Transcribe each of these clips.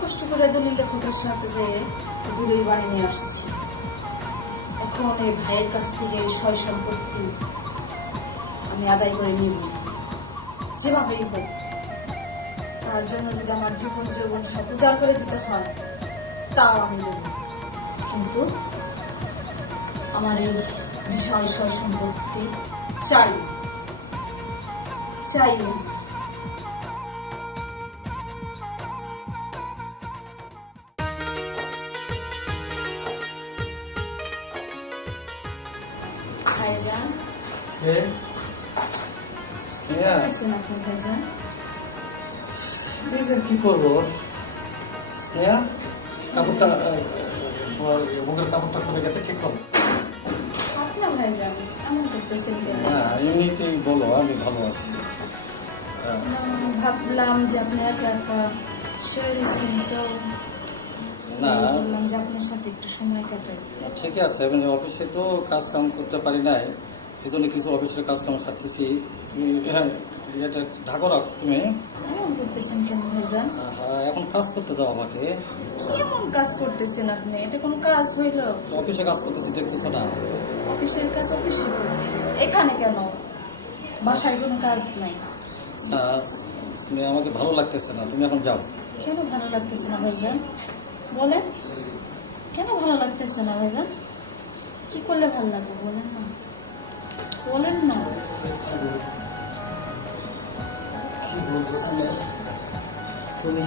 কষ্ট করে দলিল লেখকের সাথে যে দলিল বানিয়ে নিয়ে আসছি। এখন এই ভাইয়ের কাছ থেকে সয় সম্পত্তি আমি আদায় করে নিব, যেভাবেই হোক। তার জন্য যদি আমার জীবন যৌবন সব উজাড় করে দিতে হয় তাও আমি দেব, কিন্তু আমার এই বিশাল সয় সম্পত্তি চাই চাই। ভাইজান আপনি ভাইজান কি করবো? কাপড়টা মুখের কাপড়টা সরে গেছে, ঠিক করো। আপনার ভাইজান এমন করতেছেন কেন? এমনিতেই বলো, আমি ভালো আছি। ভাবলাম যে আপনি একা একা সেরেছেন, তো না বললাম যে আপনার সাথে একটু সময় কাটাই। ঠিক আছে, আমি অফিসে তো কাজ কাম করতে পারি নাই, এই জন্য কিছু অফিসের কাজ কাম সারতেছি। তুমি এটা ঢাকো রাখ। তুমি এমন করতেছেন কেন ভাইজান? এখন কাজ করতে দাও আমাকে। কেমন কাজ করতেছেন আপনি? এটা কোনো কাজ হইল? অফিসে কাজ করতেছি, দেখতেছো না? অফিসের কাজ অফিসে করবেন, এখানে কেন? বাসায় কোনো কাজ নাই? তুমি আমাকে ভালো লাগতেছে না, তুমি এখন যাও। কেন ভালো লাগতেছে না ভাইজান? বলেন, কেন ভালো লাগতেছে না ভাইজান? কি করলে ভালো লাগবে বলেন না, বলেন না। কি বলছো তুমি?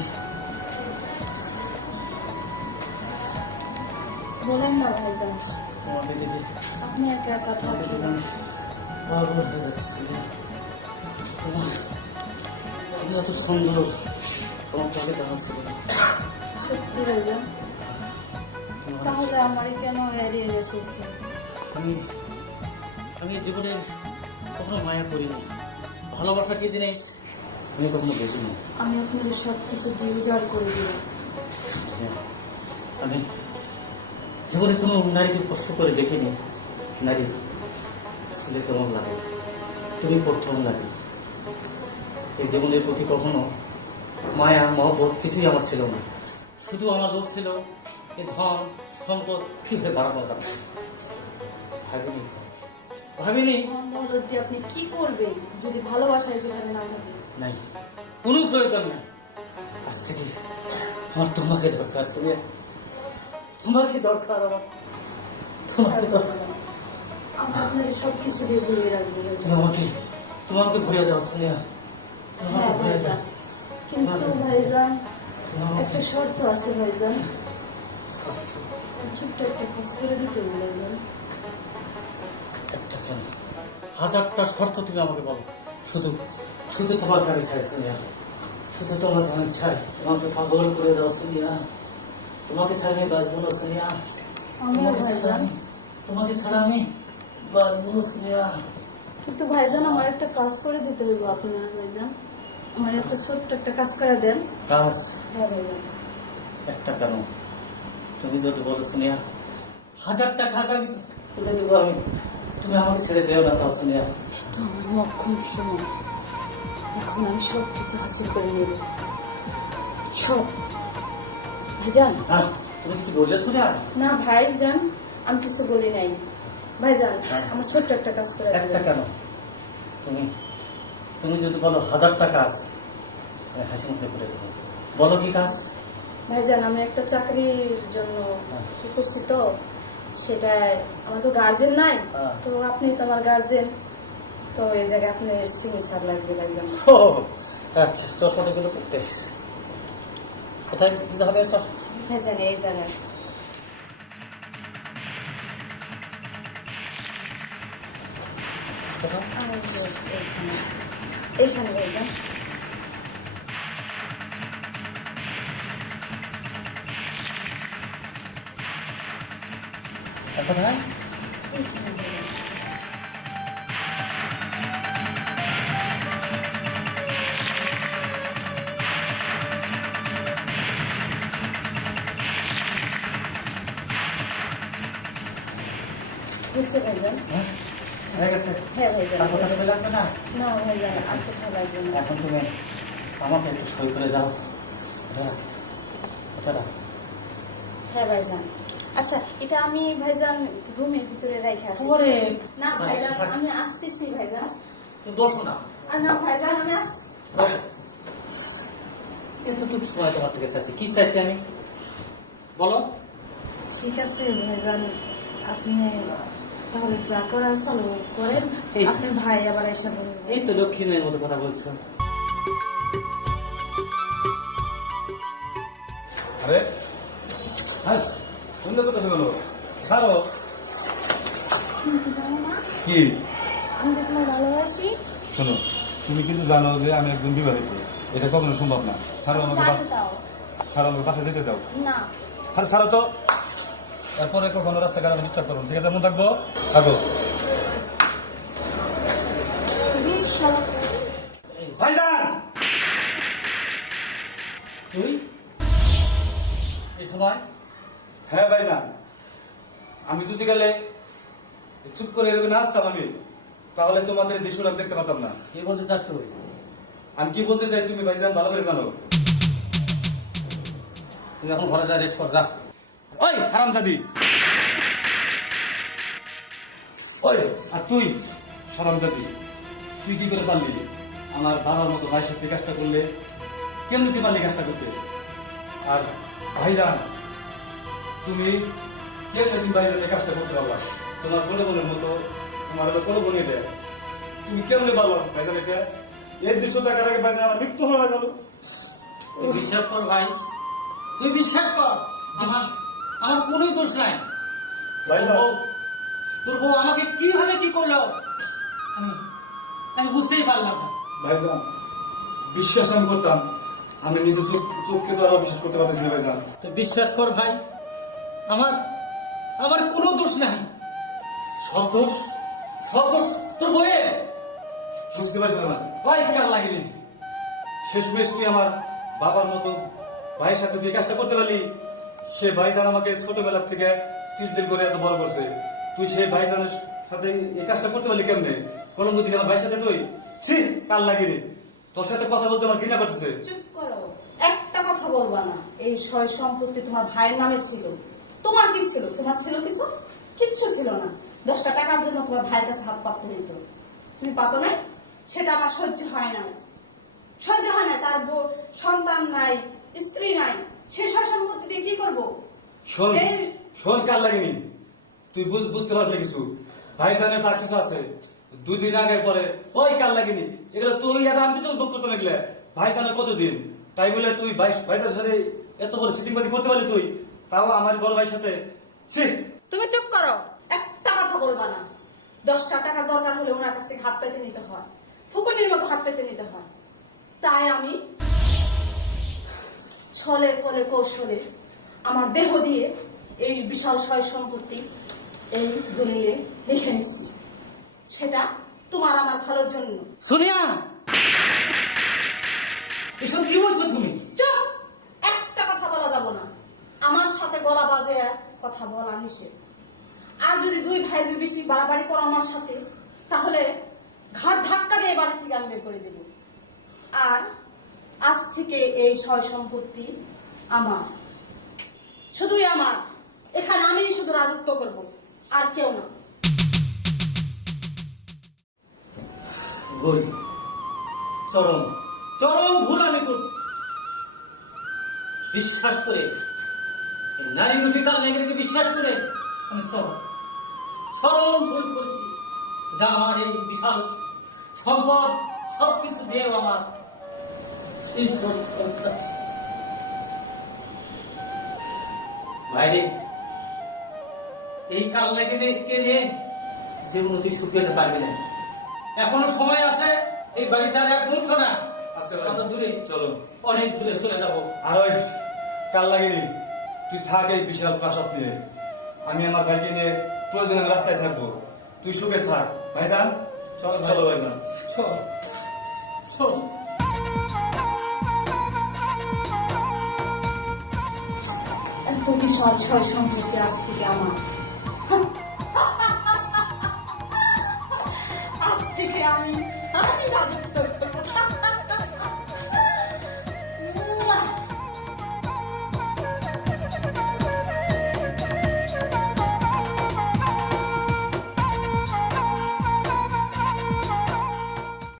বলেন না ভাইজান, তোমাকে দেখে আপনি একা একা থাকেন। পাগল হয়ে যাচ্ছে। তুমি এত সুন্দর, তোমার চোখে জানা ছিল না। সত্যি ভাইজান, তাহলে আমারই কেন এড়িয়ে গেছে? আমি আমি জীবনে কখনো মায়া করিনি। ভালোবাসা কি জিনিস আমি কখনো বুঝিনি। আমি আপনাদের সব কিছু দিয়ে উজাড় করে দিলাম। আমি জীবনে কোনো নারীকে স্পর্শ করে দেখিনি। নারী ছেলে কেমন লাগে, তুমি প্রথম লাগে। এই জীবনের প্রতি কখনো মায়া মহব্বত কিছুই আমার ছিল না। শুধু আমার লোভ ছিল এই ধন সম্পদ কিভাবে বাড়ানো যাবে। ভাবিনি ভাবিনি বলতে আপনি কি করবেন যদি ভালোবাসায় যেখানে না থাকে? নাই, কোনো প্রয়োজন নাই। আজ থেকে আমার তোমাকে দরকার। শুনে তোমাকে দরকার, আমার তোমাকে দরকার। আমি আপনাকে সবকিছু দিয়ে ঘুরিয়ে রাখবো। তুমি তোমাকে ভরিয়ে দাও শুনিয়া, তোমাকে ভরিয়ে দাও। কিন্তু ভাইজান একটা শর্ত আছে ভাইজান, ছোট্ট একটা কাজ করে দিতে ভাইজান। একটা কেন, হাজারটা শর্ত তুমি আমাকে বলো। শুধু শুধু তোমাকে আমি চাই শুনিয়া, শুধু তোমাকে আমি চাই। তোমাকে পাগল করে দাও শুনিয়া, তোমাকে ছাড়া আমি বাঁচবো না শুনিয়া। আমিও ভাইজান, তোমাকে ছাড়া আমি বাঁচবো না শুনিয়া। কিন্তু ভাইজান আমার একটা কাজ করে দিতে হইব আপনার। ভাইজান আমার একটা ছোট্ট একটা কাজ করে দেন। কাজ? হ্যাঁ ভাইজান। একটা কেন, তুমি যদি বলো শুনিয়া হাজারটা কাজ আমি করে দেবো। আমি তুমি আমাকে ছেড়ে যেও না তাও শুনিয়া। এটা আমার মক্ষম সময়, এখন আমি সব কিছু হাসিল করে নেব সব। ভাইজান হ্যাঁ, তুমি কিছু বললে শুনিয়া? না ভাইজান, আমি কিছু বলি নাই। ভাইজান আমার ছোট্ট একটা কাজ করে দেন। একটা কেন, তুমি তুমি যদি বলো হাজারটা কাজ আমি হাসি মুখে করে দেবো। বলো কি কাজ? ভাইজান আমি একটা চাকরির জন্য কি করছি, তো সেটা আমার তো গার্জেন নাই, তো আপনি তো আমার গার্জেন, তো এই জায়গায় আপনার সিগনেচার লাগবে ভাইজান। ও আচ্ছা, তখন এগুলো করতে কোথায় দিতে হবে? ভাইজান এই জায়গায়। কোথায়? এইখানে ভাইজান। কোথায়? বুঝতে পারবেন? হয়ে গেছে? হ্যাঁ ভাইজান। আর কোথাও লাগবে না? না ভাইজান আর কোথাও লাগবে না। এখন তুমি আমাকে একটু সই করে দাও। টাটা। হ্যাঁ ভাইজান। আচ্ছা, এটা আমি ভাইজান রুমের ভিতরে রেখে আসি। ওরে না ভাইজান, আমি আসতেছি ভাইজান। বসো না, আর না ভাইজান, আমি আসছি। বসো। এতটুকু সময় তোমার থেকে চাইছি, কি চাইছি আমি বলো? ঠিক আছে ভাইজান, আপনি তাহলে যা করার চলো করেন। এই- আপনার ভাই আবার এসে বলবে। এই তো লক্ষ্মী মেয়ের মতো কথা বলছো। আরে হ্যাঁ সুন্দর কথা শোনো ছাড়ো। কি আমি তো তোমার ভালোবাসি। শোনো, তুমি কিন্তু জানো যে আমি একজন বিবাহিত, এটা কখনো সম্ভব না। ছাড়ো আমাকে, জানি তাও। ছাড়ো আমাকে, বাসায় যেতে দাও। না, আরে ছাড়ো তো, এরপরে কখনো রাস্তাঘাট আমি ডিস্টার্ব করবো, ঠিক আছে? মন থাকবো, থাকো। ভাইজান, তুই এই সময় হ্যাঁ ভাইজান, আমি যদি গেলে চুপ করে এরকম না আসতাম আমি, তাহলে তোমাদের দৃশ্যটা আমি দেখতে পারতাম না। কি বলতে চাস তুই? আমি কি বলতে চাই তুমি ভাইজান ভালো করে জানো। তুই এখন ঘরে যা, রেস্ট কর, যা। ওই হারামজাদি, ওই আর তুই হারামজাদি, তুই কি করে পারলি আমার বাবার মতো ভাইয়ের সাথে কাজটা করলে? কেমনি তুই পারলি কাজটা করতে? আর ভাইজান, তুমি কেমনি তুই ভাইজানের কাজটা করতে পারলা? তোমার ছোট বোনের মতো, তোমার একটা ছোট বোন এটা, তুমি কেমনি পারলো ভাইজান এটা? এই 200 টাকার আগে ভাইজান আমার মৃত্যু হয়ে গেল। তুই বিশ্বাস কর ভাই, তুই বিশ্বাস কর, আমার আমার কোনোই দোষ নাই। ভাইজান, তোর বউ আমাকে কিভাবে কি করলো আমি আমি বুঝতেই পারলাম না। ভাইজান বিশ্বাস আমি করতাম, আমি নিজের চোখকে তো আরো বিশ্বাস করতে পারতেছি না ভাইজান। তো বিশ্বাস কর ভাই, আমার আমার কোনো দোষ নাই। সব দোষ তোর বউয়ের। বুঝতে পারছি না ভাই, কার লাগেনি? শেষমেশ তুই আমার বাবার মতো ভাইয়ের সাথে তুই কাজটা করতে পারলি। সে ভাইজান আমাকে ছোটবেলার থেকে তিল করে এত বড় করছে, তুই সেই ভাইজানের সাথে এই কাজটা করতে পারলি কেমনে? কোনো বুদ্ধি আমার ভাইয়ের সাথে তুই ছি, কার লাগেনি? তোর সাথে কথা বলতে আমার ঘৃণা করতেছে। চুপ করো, একটা কথা বলবা না। এই সয় সম্পত্তি তোমার ভাইয়ের নামে ছিল, তোমার কি ছিল? তোমার ছিল কিছু? কিচ্ছু ছিল না। 10টা টাকার জন্য তোমার ভাইয়ের কাছে হাত পাততে নিত, তুমি পাতো নাই? সেটা আমার সহ্য হয় না, সহ্য হয় না। তার সন্তান নাই, স্ত্রী নাই, সে সয় সম্পত্তি দিয়ে কি করবো? শোন সেই- শোন, কার লাগেনি? তুই বুঝতে পারলি কিছু? ভাইজানের তার কিছু আছে। 2 দিন আগের পরে ওই কার লাগেনি, এগুলো তুই আর আমি তো ভোগ করতে লাগলে। ভাইজানের কতদিন, তাই বলে তুই ভাইজানের সাথে এত বড় সিটিংবাজি করতে পারলি তুই, তাও আমার বড় ভাইয়ের সাথে? ছি! তুমি চুপ করো, একটা কথা বলবা না। 10টা টাকার দরকার হলে ওনার কাছ থেকে হাত পেতে নিতে হয়, ফুকুনির মতো হাত পেতে নিতে হয়। তাই আমি ছলে কলে কৌশলে আমার দেহ দিয়ে এই বিশাল সয় সম্পত্তি এই দলিলে লিখে নিচ্ছি। সেটা তোমার আমার ভালোর জন্য। সোনিয়া, এসব কি বলছো তুমি? চুপ! একটা কথা বলা যাব না। আমার সাথে গলা বাজে কথা বলা নিষেধ। আর যদি 2 ভাই 2 বেশি বাড়াবাড়ি করো আমার সাথে, তাহলে ঘাট ধাক্কা দিয়ে বাড়ি থেকে আমি বের করে দেব। আর আজ থেকে এই সয় সম্পত্তি আমার, শুধুই আমার। এখানে আমি শুধু রাজত্ব করব, আর কেউ না। ভুল, চরম ভুল আমি করছি। বিশ্বাস করে, এই নারী রূপী কাল নাগরিকে বিশ্বাস করে আমি চরম ভুল করছি। যা আমার এই বিশাল সম্পদ সবকিছু দিয়েও আমার শেষ করতে। বাইরে এই কাল নাগরিকে নিয়ে জীবনে তুই সুখী হতে পারবি না। এখনো সময় আছে, এই বাড়িতে আর 1 মুহূর্ত না। আচ্ছা ভাই, আমরা দূরে, চলো, অনেক দূরে চলে যাবো। আর ওই কার লাগেনি, তুই থাক এই বিশাল প্রাসাদ নিয়ে, আমি আমার ভাইকে নিয়ে প্রয়োজনে আমি রাস্তায় থাকবো, তুই সুখে থাক ভাইজান। চলো ভাই। চলো ভাইজান। চল। এত বিশাল সয় সম্পত্তি আজ থেকে আমার। আজ থেকে আমি রাজত্ব